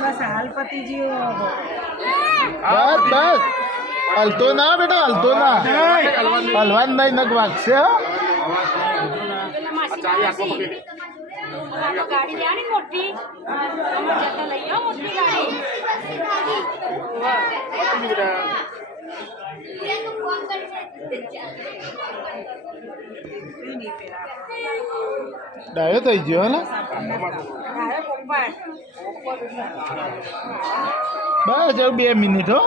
बस हाल पति जी बस बस हलतो ना बेटा हलतो ना हलवान नहीं नग वागसे गाड़ी लेनी मोटी जता लई आओ मोटी गाड़ी डायो થઈ ગયો ને બસ જો 2 મિનિટ હો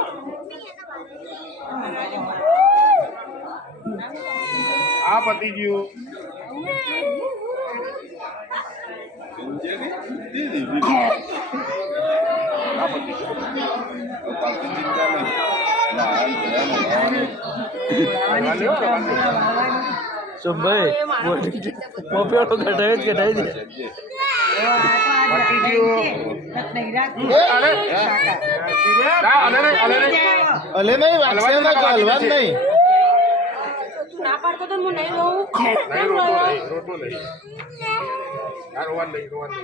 આ પતી ગયું શું ભાઈ પોપિયો ઘટાઈ જ ઘટાઈ દે પતી ગયું અલે નહીં વાગશે ના હલવાન નહીં ના પાડતો તો હું નહીં રહું રોટલો લઈ રોવાન લઈ બોલે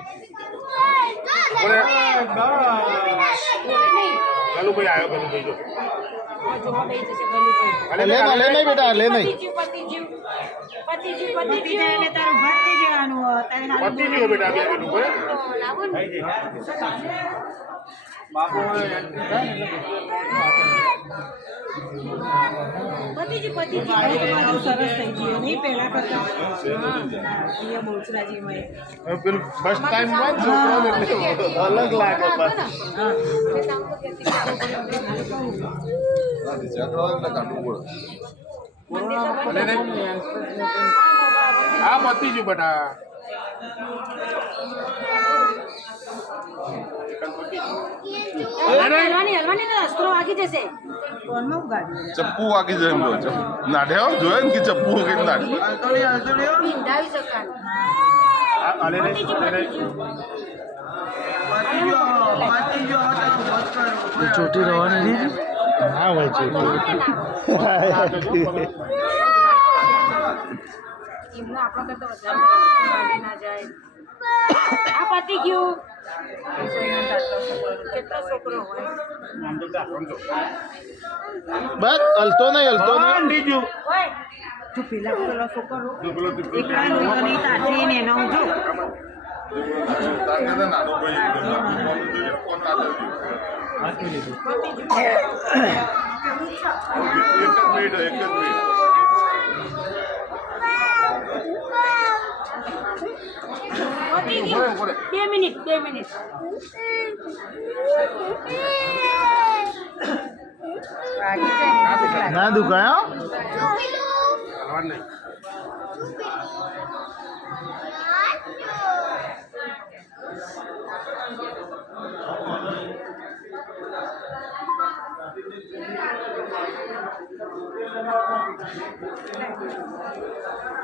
ગલુભાઈ આવ્યો ગલુભાઈ જો અલે નહીં બેટા અલે નહીં પતિ જાય તારું ભરતી જવાનું પતી ગયું બેટા 2 મિનિટ ઉપર બાપુ પતિજી સરસ થઈ ગયું નહીં પહેલા કરતા અહીંયા બોલસરાજીમાં પેલું ફર્સ્ટ ટાઈમ માં છોકરો અલગ લાગે આ પતી ગયું બેટા ચપ્પુ વાગી જાય એમ કહો નાઢે જોયે ને કે ચપ્પુ વાગી નાઢે ચોટી રહેવાની નહીં હા ભાઈ ચોટી આ પતિ ગયું કેટલા છોકરો હોય બસ હલતો નહીં બીજું જો પેલા પેલો છોકરો એકલા નહીં તાજી ને એનો જો નાનો ભાઈ કોણ લાગે એક જ મિનિટ બે મિનિટ ના દુખાયો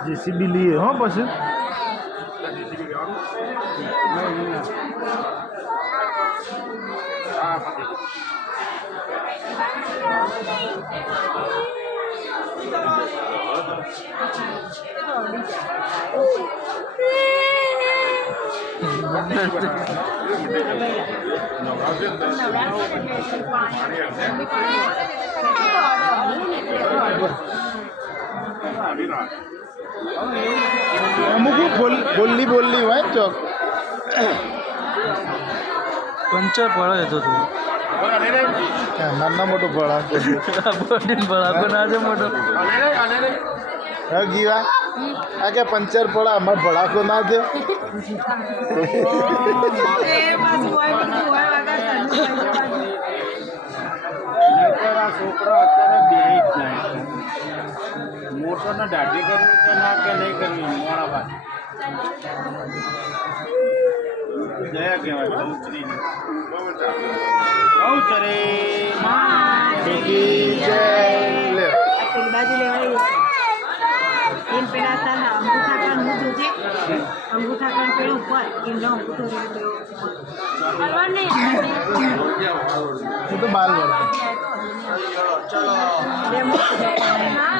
જેસીબી લીએ હો પછી અમુક બોલી હોય ચોક પંચર પડે તો તું નાના મોટો ભળાકો ભળાકો ના છે મોટો ગીવા આ કે પંચર પડે અમારે ભળાકો ના છે છોકરો અત્યારે બે જ જાય મોટો ને દાઢી કરવી કે ના કે નહીં કરવી મોડા બાદ જયા કહેવાય ઉતરીને ચરે કી જય લે આ પેલી બાજુ લેવાય છે એમ પેલા તારા અંગૂઠા કાન હું જોજે અંગૂઠા કાન પેલું ઉપર એમનો અંગૂઠો રહ્યો કરવા નહીં એ તો બાલ વળે બે મોટું